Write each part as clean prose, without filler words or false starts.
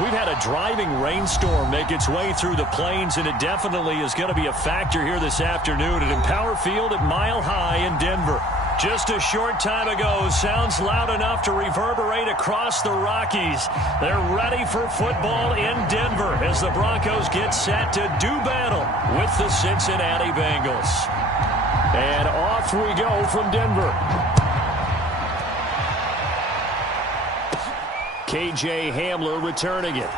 We've had a driving rainstorm make its way through the plains, and it definitely is going to be a factor here this afternoon at Empower Field at Mile High in Denver. Just a short time ago, sounds loud enough to reverberate across the Rockies. They're ready for football in Denver as the Broncos get set to do battle with the Cincinnati Bengals. And off we go from Denver. KJ Hamler returning it.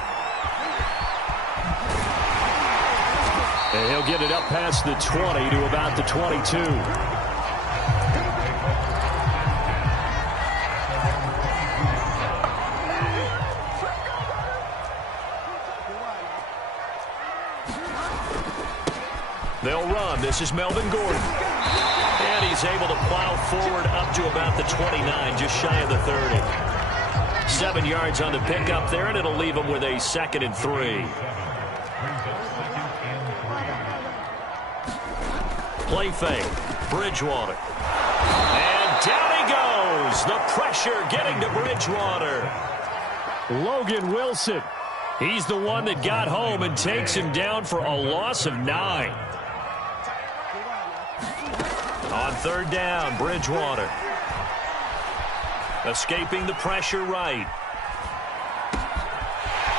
And he'll get it up past the 20 to about the 22. They'll run. This is Melvin Gordon. And he's able to plow forward up to about the 29, just shy of the 30. 7 yards on the pickup there, and it'll leave him with a 2nd and 3. Play fake. Bridgewater. And down he goes. The pressure getting to Bridgewater. Logan Wilson. He's the one that got home and takes him down for a loss of 9. On 3rd down, Bridgewater. Escaping the pressure right.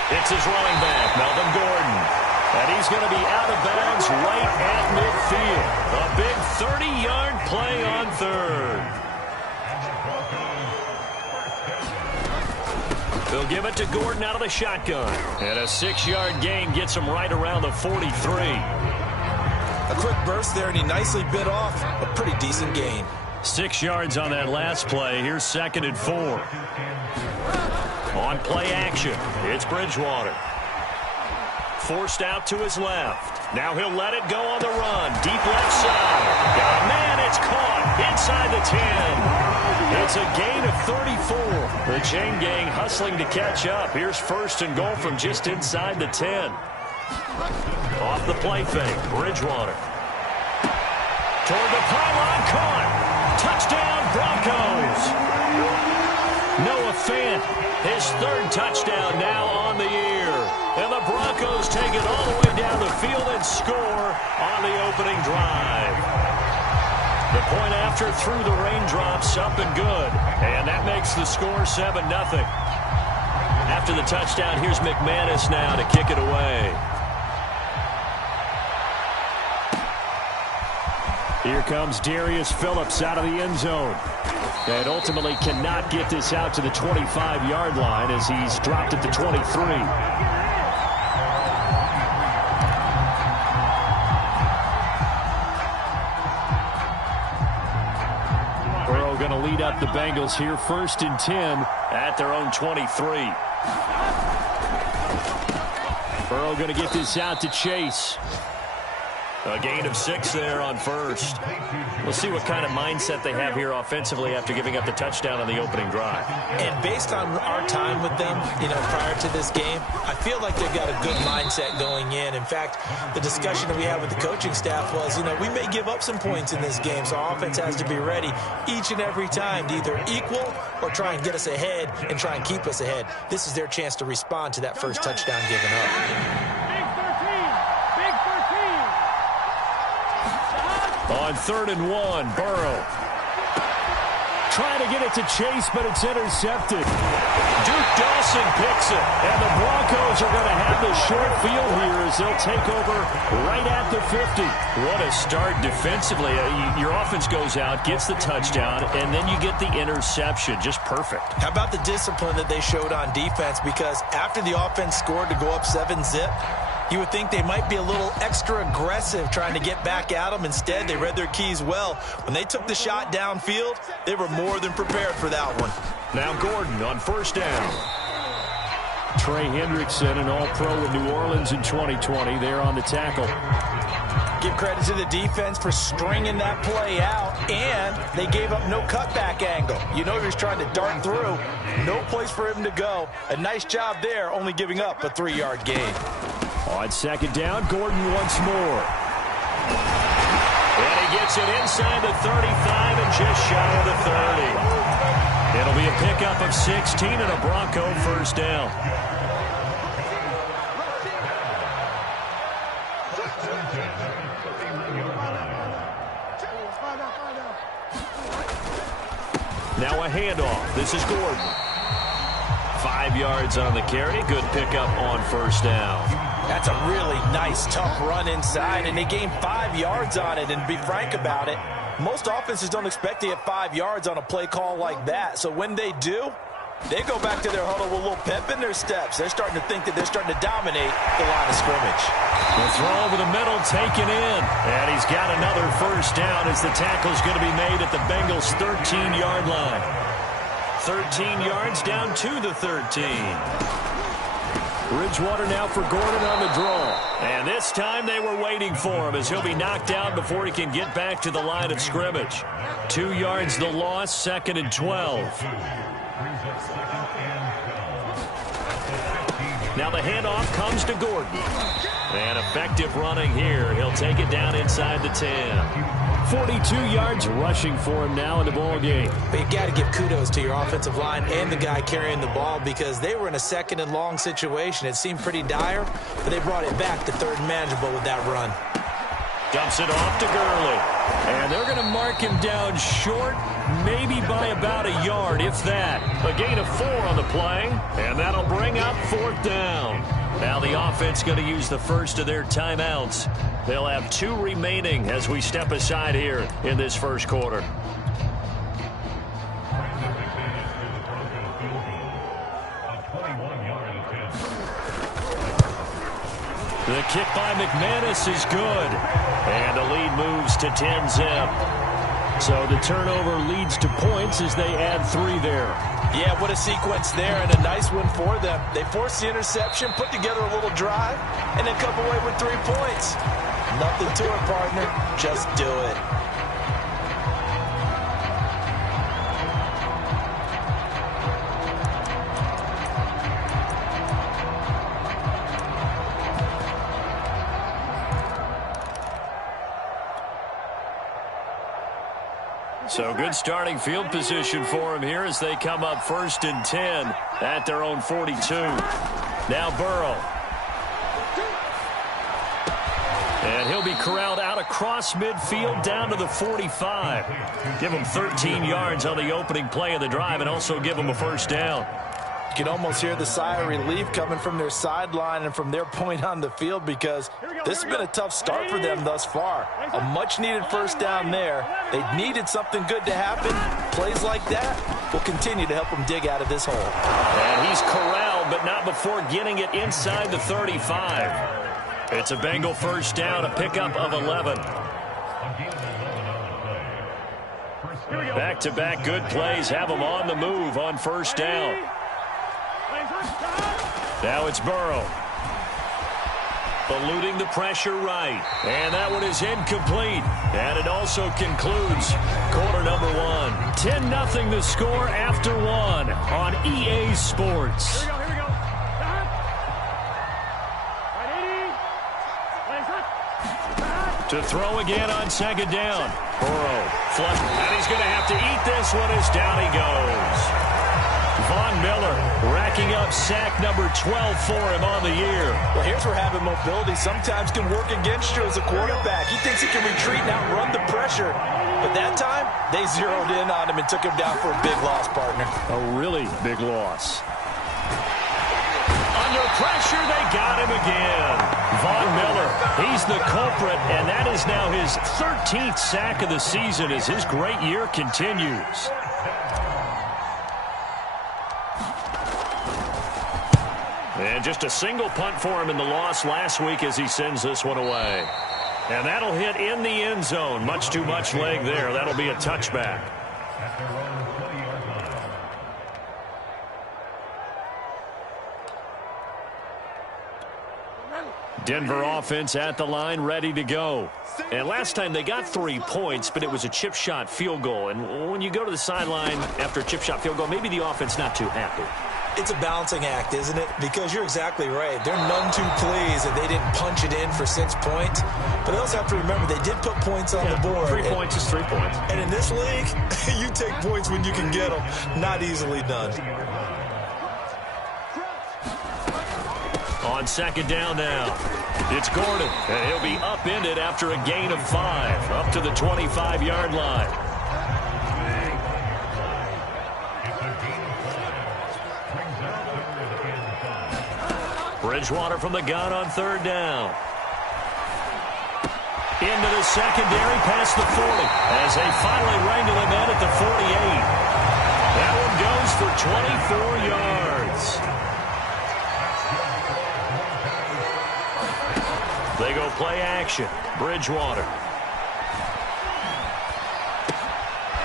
It's his running back, Melvin Gordon. And he's going to be out of bounds right at midfield. A big 30-yard play on 3rd. They'll give it to Gordon out of the shotgun. And a 6-yard gain gets him right around the 43. A quick burst there, and he nicely bit off a pretty decent gain. 6 yards on that last play. Here's 2nd and 4. On play action, it's Bridgewater. Forced out to his left. Now he'll let it go on the run. Deep left side. Got a man, it's caught inside the 10. It's a gain of 34. The chain gang hustling to catch up. Here's 1st and goal from just inside the 10. Off the play fake, Bridgewater. Toward the pylon, caught. Touchdown, Broncos. Noah Fant, his 3rd touchdown now on the year. And the Broncos take it all the way down the field and score on the opening drive. The point after through the raindrops, up and good. And that makes the score 7-0. After the touchdown, here's McManus now to kick it away. Here comes Darius Phillips out of the end zone. And ultimately cannot get this out to the 25-yard line as he's dropped at the 23. Burrow going to lead up the Bengals here, 1st and 10 at their own 23. Burrow going to get this out to Chase. A gain of 6 there on 1st. We'll see what kind of mindset they have here offensively after giving up the touchdown on the opening drive. And based on our time with them, prior to this game, I feel like they've got a good mindset going in. In fact, the discussion that we had with the coaching staff was, we may give up some points in this game, so our offense has to be ready each and every time to either equal or try and get us ahead and try and keep us ahead. This is their chance to respond to that first touchdown given up. On 3rd and 1, Burrow. Trying to get it to Chase, but it's intercepted. Duke Dawson picks it, and the Broncos are going to have the short field here as they'll take over right at the 50. What a start defensively. Your offense goes out, gets the touchdown, and then you get the interception. Just perfect. How about the discipline that they showed on defense? Because after the offense scored to go up 7-zip, you would think they might be a little extra aggressive trying to get back at them. Instead, they read their keys well. When they took the shot downfield, they were more than prepared for that one. Now Gordon on 1st down. Trey Hendrickson, an All-Pro in New Orleans in 2020. There on the tackle. Give credit to the defense for stringing that play out, and they gave up no cutback angle. He was trying to dart through. No place for him to go. A nice job there, only giving up a 3-yard gain. On 2nd down, Gordon once more. And he gets it inside the 35 and just shy of the 30. It'll be a pickup of 16 and a Bronco 1st down. Now a handoff. This is Gordon. 5 yards on the carry. Good pickup on first down. That's a really nice, tough run inside, and they gained 5 yards on it. And to be frank about it, most offenses don't expect to get 5 yards on a play call like that. So when they do, they go back to their huddle with a little pep in their steps. They're starting to think that they're starting to dominate the line of scrimmage. The throw over the middle taken in. And he's got another first down as the tackle's going to be made at the Bengals' 13-yard line. 13 yards down to the 13. Bridgewater now for Gordon on the draw. And this time they were waiting for him as he'll be knocked down before he can get back to the line of scrimmage. 2 yards the loss, 2nd and 12. Now the handoff comes to Gordon. And effective running here. He'll take it down inside the 10. 42 yards rushing for him now in the ball game. But you got to give kudos to your offensive line and the guy carrying the ball because they were in a 2nd and long situation. It seemed pretty dire, but they brought it back to 3rd and manageable with that run. Dumps it off to Gurley. And they're going to mark him down short, maybe by about a yard, if that. A gain of 4 on the play, and that'll bring up 4th down. Now the offense going to use the first of their timeouts. They'll have 2 remaining as we step aside here in this first quarter. The kick by McManus is good. And the lead moves to 10-zip. So the turnover leads to points as they add 3 there. Yeah, what a sequence there, and a nice one for them. They forced the interception, put together a little drive, and then come away with 3 points. Nothing to it, partner. Just do it. So good starting field position for him here as they come up 1st and 10 at their own 42. Now Burrow. And he'll be corralled out across midfield down to the 45. Give him 13 yards on the opening play of the drive and also give him a first down. You can almost hear the sigh of relief coming from their sideline and from their point on the field because this has been a tough start for them thus far. A much-needed first down there. They needed something good to happen. Plays like that will continue to help them dig out of this hole. And he's corralled, but not before getting it inside the 35. It's a Bengal first down, a pickup of 11. Back-to-back good plays have them on the move on first down. Now it's Burrow. Eluding the pressure right. And that one is incomplete. And it also concludes quarter number 1. 10-0 the score after 1 on EA Sports. To throw again on 2nd down. Burrow flush. And he's going to have to eat this one as down he goes. Von Miller racking up sack number 12 for him on the year. Well, here's where having mobility sometimes can work against you as a quarterback. He thinks he can retreat and outrun the pressure. But that time, they zeroed in on him and took him down for a big loss, partner. A really big loss. Under pressure, they got him again. Von Miller, he's the culprit, and that is now his 13th sack of the season as his great year continues. And just a single punt for him in the loss last week as he sends this one away. And that'll hit in the end zone. Much too much leg there. That'll be a touchback. Denver offense at the line, ready to go. And last time they got 3 points, but it was a chip shot field goal. And when you go to the sideline after a chip shot field goal, maybe the offense not too happy. It's a balancing act, isn't it? Because you're exactly right. They're none too pleased that they didn't punch it in for 6 points. But they also have to remember they did put points on the board. 3 points is 3 points. And in this league, you take points when you can get them. Not easily done. On 2nd down now, it's Gordon. And he'll be upended after a gain of 5, up to the 25-yard line. Bridgewater from the gun on third down. Into the secondary past the 40 as they finally wrangle him in at the 48. That one goes for 24 yards. They go play action. Bridgewater.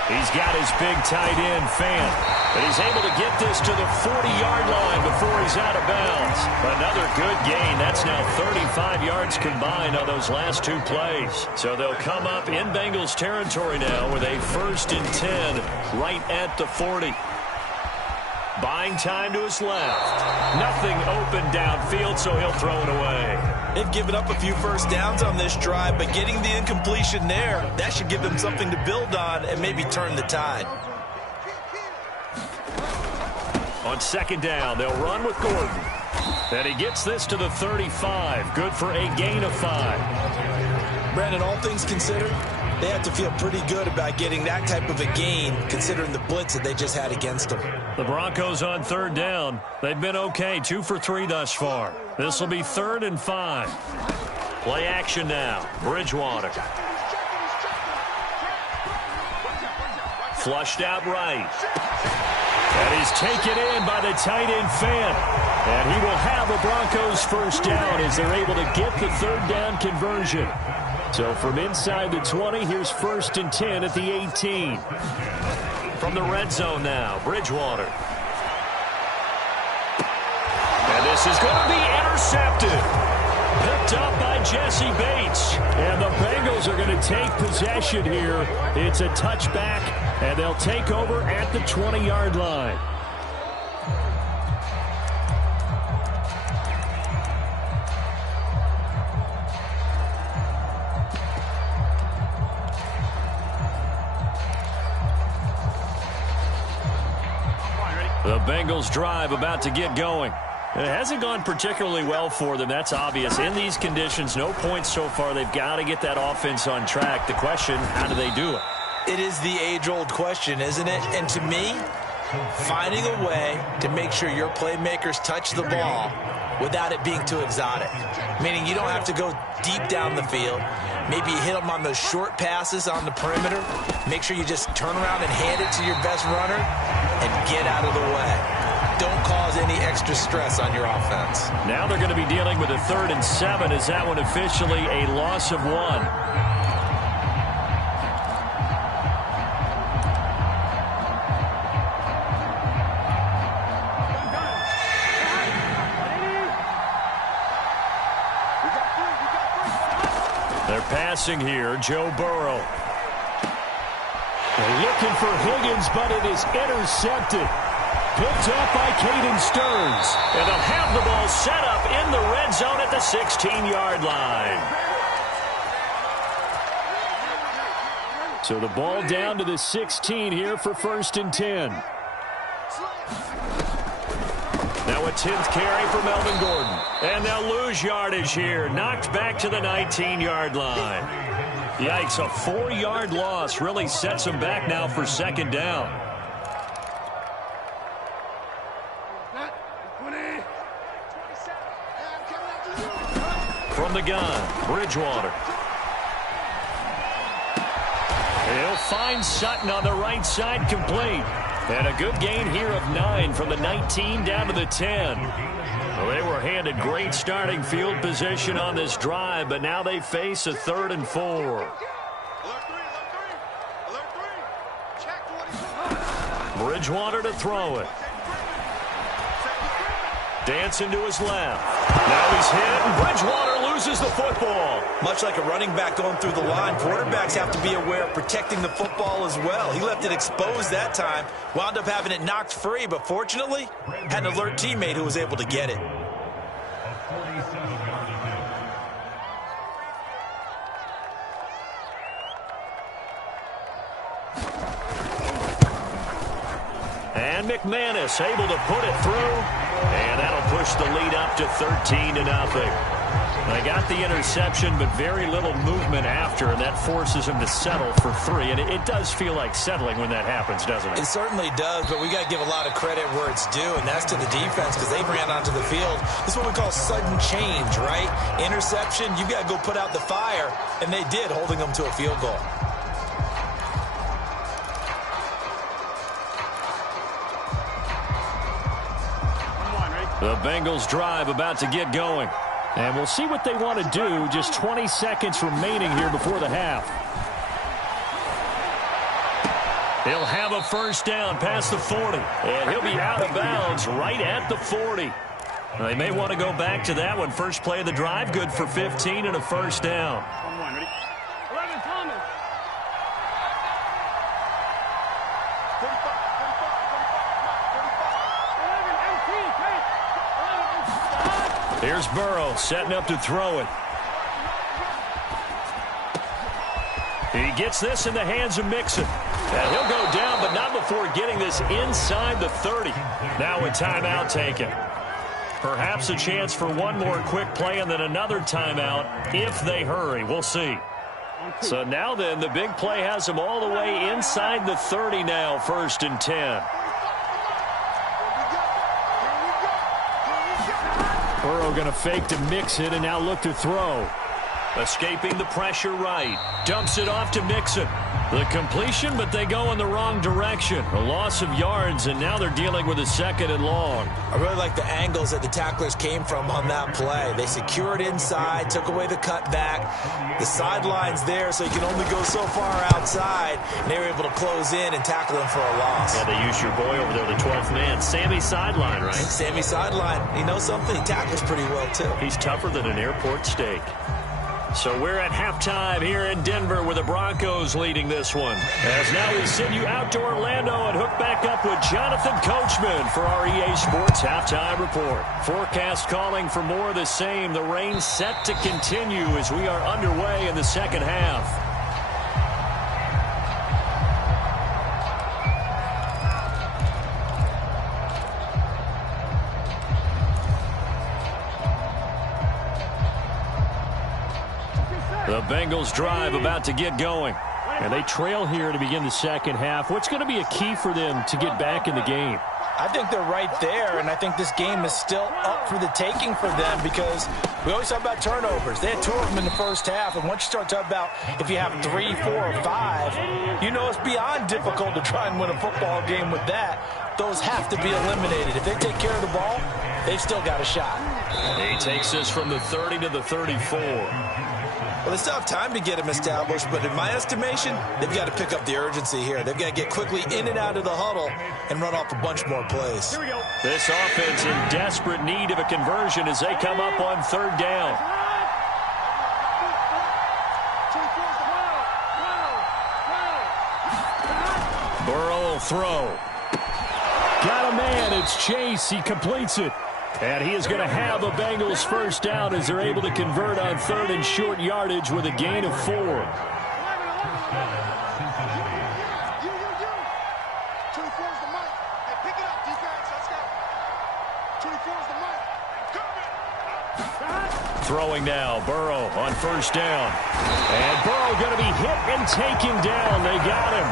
He's got his big tight end, Fant. But he's able to get this to the 40-yard line before he's out of bounds. Another good gain. That's now 35 yards combined on those last two plays. So they'll come up in Bengals territory now with a 1st and 10 right at the 40. Buying time to his left. Nothing open downfield, so he'll throw it away. They've given up a few first downs on this drive, but getting the incompletion there, that should give them something to build on and maybe turn the tide. On second down, they'll run with Gordon. And he gets this to the 35. Good for a gain of 5. Brandon, all things considered, they have to feel pretty good about getting that type of a gain, considering the blitz that they just had against them. The Broncos on third down. They've been okay, 2 for 3 thus far. This will be 3rd and 5. Play action now. Bridgewater. Flushed out right. And he's taken in by the tight end Fant. And he will have a Broncos first down as they're able to get the 3rd down conversion. So from inside the 20, here's 1st and 10 at the 18. From the red zone now, Bridgewater. And this is going to be intercepted. Picked up by Jesse Bates. And the Bengals are going to take possession here. It's a touchback, and they'll take over at the 20-yard line. The Bengals drive about to get going. It hasn't gone particularly well for them. That's obvious. In these conditions, no points so far. They've got to get that offense on track. The question, how do they do it? It is the age-old question, isn't it? And to me, finding a way to make sure your playmakers touch the ball without it being too exotic. Meaning you don't have to go deep down the field. Maybe you hit them on those short passes on the perimeter. Make sure you just turn around and hand it to your best runner and get out of the way. Don't cause any extra stress on your offense. Now they're going to be dealing with a 3rd and 7. Is that one officially a loss of 1? They're passing here, Joe Burrow. They're looking for Higgins, but it is intercepted. Picked up by Caden Stearns. And they'll have the ball set up in the red zone at the 16-yard line. So the ball down to the 16 here for 1st and 10. Now a 10th carry for Melvin Gordon. And they'll lose yardage here. Knocked back to the 19-yard line. Yikes, a 4-yard loss really sets them back now for 2nd down. From the gun, Bridgewater. He'll find Sutton on the right side, complete. And a good gain here of 9 from the 19 down to the 10. Well, they were handed great starting field position on this drive, but now they face a 3rd and 4. Bridgewater to throw it. Dancing to his left. Now he's hit, and Bridgewater loses the football. Much like a running back going through the line, quarterbacks have to be aware of protecting the football as well. He left it exposed that time, wound up having it knocked free, but fortunately, had an alert teammate who was able to get it. And McManus able to put it through. And that'll push the lead up to 13-0. They got the interception, but very little movement after, and that forces him to settle for 3. And it does feel like settling when that happens, doesn't it? It certainly does, but we got to give a lot of credit where it's due, and that's to the defense because they ran onto the field. This is what we call sudden change, right? Interception, you got to go put out the fire, and they did, holding them to a field goal. The Bengals drive about to get going. And we'll see what they want to do. Just 20 seconds remaining here before the half. He'll have a first down past the 40. And he'll be out of bounds right at the 40. They may want to go back to that one. First play of the drive, good for 15 and a first down. Here's Burrow setting up to throw it. He gets this in the hands of Mixon. And he'll go down, but not before getting this inside the 30. Now a timeout taken. Perhaps a chance for one more quick play and then another timeout if they hurry. We'll see. So now then, the big play has them all the way inside the 30 now, 1st and 10. Burrow going to fake to Mixon and now look to throw. Escaping the pressure right. Dumps it off to Mixon. The completion, but they go in the wrong direction. A loss of yards, and now they're dealing with a 2nd and long. I really like the angles that the tacklers came from on that play. They secured inside, took away the cutback. The sideline's there, so you can only go so far outside. And they were able to close in and tackle him for a loss. Yeah, they used your boy over there, the 12th man. Sammy Sideline, right? Sammy Sideline. You know something? He tackles pretty well, too. He's tougher than an airport steak. So we're at halftime here in Denver with the Broncos leading this one. As now we send you out to Orlando and hook back up with Jonathan Coachman for our EA Sports Halftime Report. Forecast calling for more of the same. The rain set to continue as we are underway in the second half. The Bengals drive about to get going. And they trail here to begin the second half. What's going to be a key for them to get back in the game? I think they're right there, and I think this game is still up for the taking for them because we always talk about turnovers. They had 2 of them in the first half, and once you start talking about if you have 3, 4, or 5, you know it's beyond difficult to try and win a football game with that. Those have to be eliminated. If they take care of the ball, they've still got a shot. He takes this from the 30 to the 34. Well, they still have time to get him established, but in my estimation, they've got to pick up the urgency here. They've got to get quickly in and out of the huddle and run off a bunch more plays. Here we go. This offense in desperate need of a conversion as they come up on 3rd down. Burrow will throw. Got a man. It's Chase. He completes it. And he is going to have a Bengals first down as they're able to convert on 3rd and short yardage with a gain of 4. Throwing now, Burrow on 1st down. And Burrow going to be hit and taken down. They got him.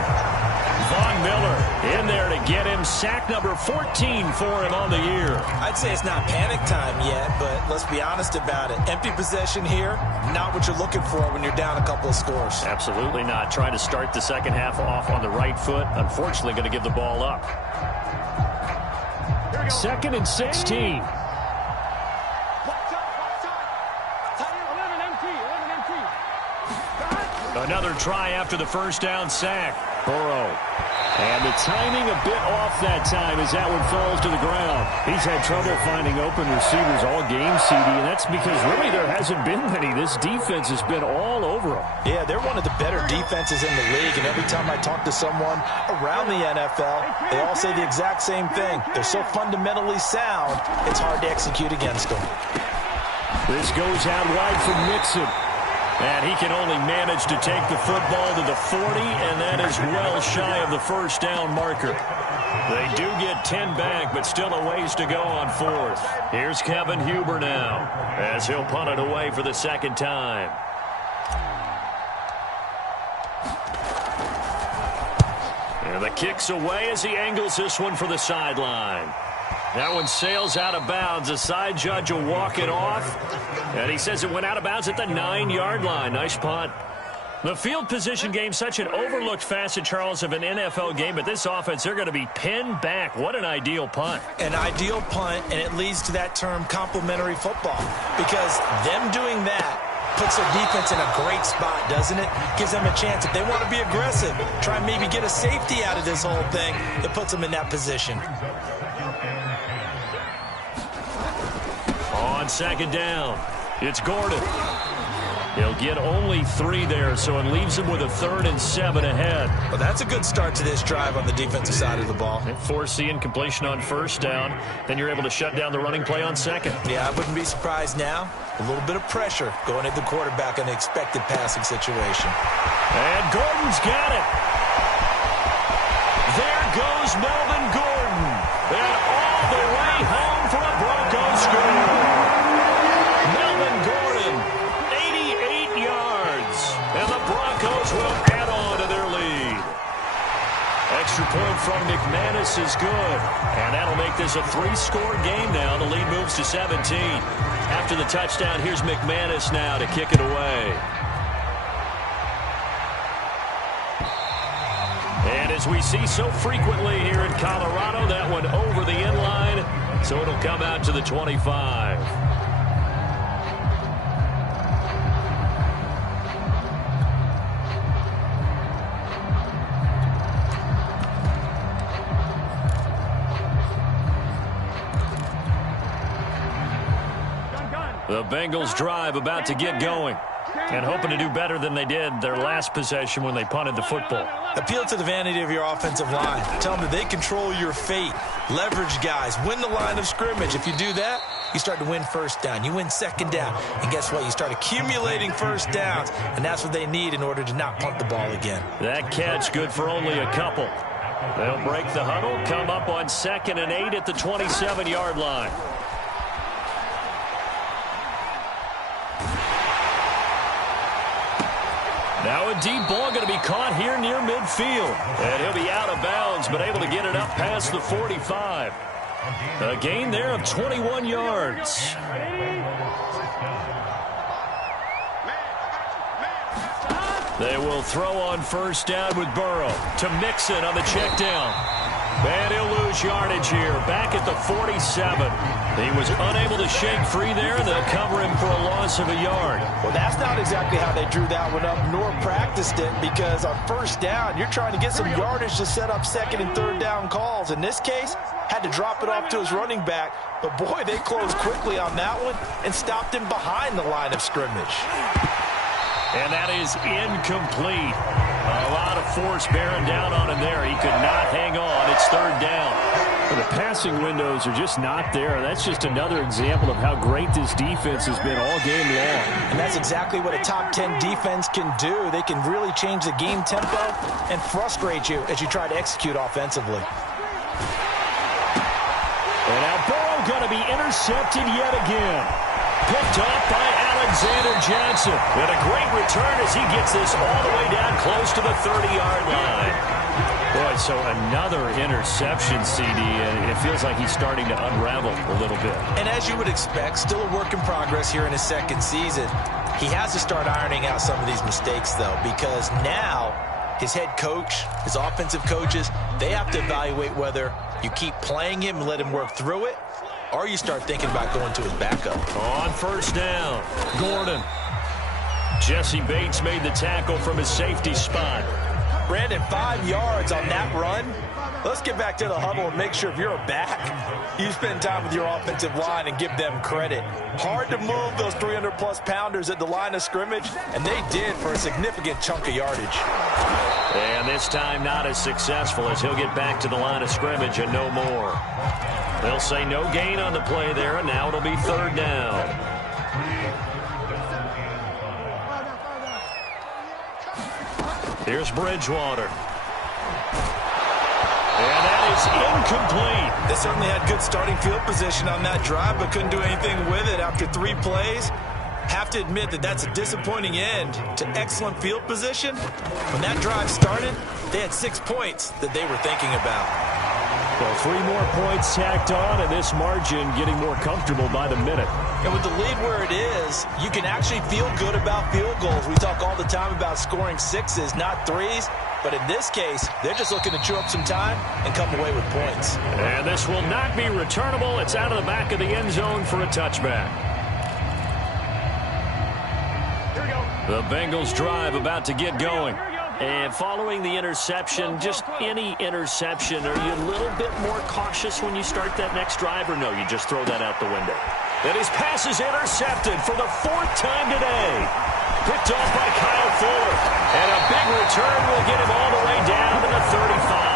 Von Miller in there to get him. Sack number 14 for him on the year. I'd say it's not panic time yet, but let's be honest about it. Empty possession here, not what you're looking for when you're down a couple of scores. Absolutely not. Trying to start the second half off on the right foot. Unfortunately, going to give the ball up. 2nd and 16. Another try after the first down sack. Burrow. And the timing a bit off that time as that one falls to the ground. He's had trouble finding open receivers all game, CD, and that's because really there hasn't been many. This defense has been all over them. Yeah, they're one of the better defenses in the league, and every time I talk to someone around the NFL, they all say the exact same thing. They're so fundamentally sound, it's hard to execute against them. This goes out wide from Mixon. And he can only manage to take the football to the 40, and that is well shy of the first down marker. They do get 10 back, but still a ways to go on fourth. Here's Kevin Huber now, as he'll punt it away for the second time. And the kick's away as he angles this one for the sideline. That one sails out of bounds. The side judge will walk it off. And he says it went out of bounds at the 9-yard line. Nice punt. The field position game, such an overlooked facet, Charles, of an NFL game. But this offense, they're going to be pinned back. What an ideal punt. An ideal punt, and it leads to that term complementary football. Because them doing that puts their defense in a great spot, doesn't it? Gives them a chance. If they want to be aggressive, try and maybe get a safety out of this whole thing, it puts them in that position. On second down, it's Gordon. He'll get only 3 there, so it leaves him with a 3rd and 7 ahead. Well, that's a good start to this drive on the defensive side of the ball. Force the incompletion on first down. Then you're able to shut down the running play on second. Yeah, I wouldn't be surprised now. A little bit of pressure going at the quarterback in the expected passing situation. And Gordon's got it. There goes Melvin Gordon. And all the way home for a Broncos score. Melvin Gordon, 88 yards. And the Broncos will add on to their lead. Extra point from McManus is good. And that'll make this a 3-score game now. The lead moves to 17. After the touchdown, here's McManus now to kick it away. And as we see so frequently here in Colorado, that one over the end line, so it'll come out to the 25. The Bengals drive about to get going and hoping to do better than they did their last possession when they punted the football. Appeal to the vanity of your offensive line. Tell them that they control your fate. Leverage guys. Win the line of scrimmage. If you do that, you start to win first down. You win second down. And guess what? You start accumulating first downs. And that's what they need in order to not punt the ball again. That catch good for only a couple. They'll break the huddle, come up on 2nd and 8 at the 27-yard line. Now a deep ball going to be caught here near midfield. And he'll be out of bounds, but able to get it up past the 45. A gain there of 21 yards. They will throw on first down with Burrow to Mixon on the check down. And he'll lose yardage here, back at the 47. He was unable to shake free there, and they'll cover him for a loss of a yard. Well, that's not exactly how they drew that one up, nor practiced it, because on first down, you're trying to get some yardage to set up 2nd and 3rd down calls. In this case, had to drop it off to his running back, but boy, they closed quickly on that one and stopped him behind the line of scrimmage. And that is incomplete. A lot of force bearing down on him there. He could not hang on. It's 3rd down. Well, the passing windows are just not there. That's just another example of how great this defense has been all game long. And that's exactly what a top 10 defense can do. They can really change the game tempo and frustrate you as you try to execute offensively. And now Burrow going to be intercepted yet again. Picked up by Alexander Johnson. And a great return as he gets this all the way down close to the 30-yard line. Boy, so another interception, CD, and it feels like he's starting to unravel a little bit. And as you would expect, still a work in progress here in his 2nd season. He has to start ironing out some of these mistakes, though, because now his head coach, his offensive coaches, they have to evaluate whether you keep playing him and let him work through it, or you start thinking about going to his backup. On first down, Gordon. Jesse Bates made the tackle from his safety spot. Brandon, 5 yards on that run. Let's get back to the huddle and make sure if you're a back, you spend time with your offensive line and give them credit. Hard to move those 300-plus pounders at the line of scrimmage, and they did for a significant chunk of yardage. And this time not as successful as he'll get back to the line of scrimmage and no more. They'll say no gain on the play there, and now it'll be 3rd down. Here's Bridgewater. And that is incomplete. They certainly had good starting field position on that drive, but couldn't do anything with it after 3 plays. Have to admit that that's a disappointing end to excellent field position. When that drive started, they had 6 points that they were thinking about. Well, 3 more points tacked on, and this margin getting more comfortable by the minute. And with the lead where it is, you can actually feel good about field goals. We talk all the time about scoring 6s, not 3s. But in this case, they're just looking to chew up some time and come away with points. And this will not be returnable. It's out of the back of the end zone for a touchback. The Bengals drive about to get going. And following the interception, just any interception, are you a little bit more cautious when you start that next drive, or no, you just throw that out the window? And his pass is intercepted for the 4th time today. Picked off by Kyle Fuller. And a big return will get him all the way down to the 35.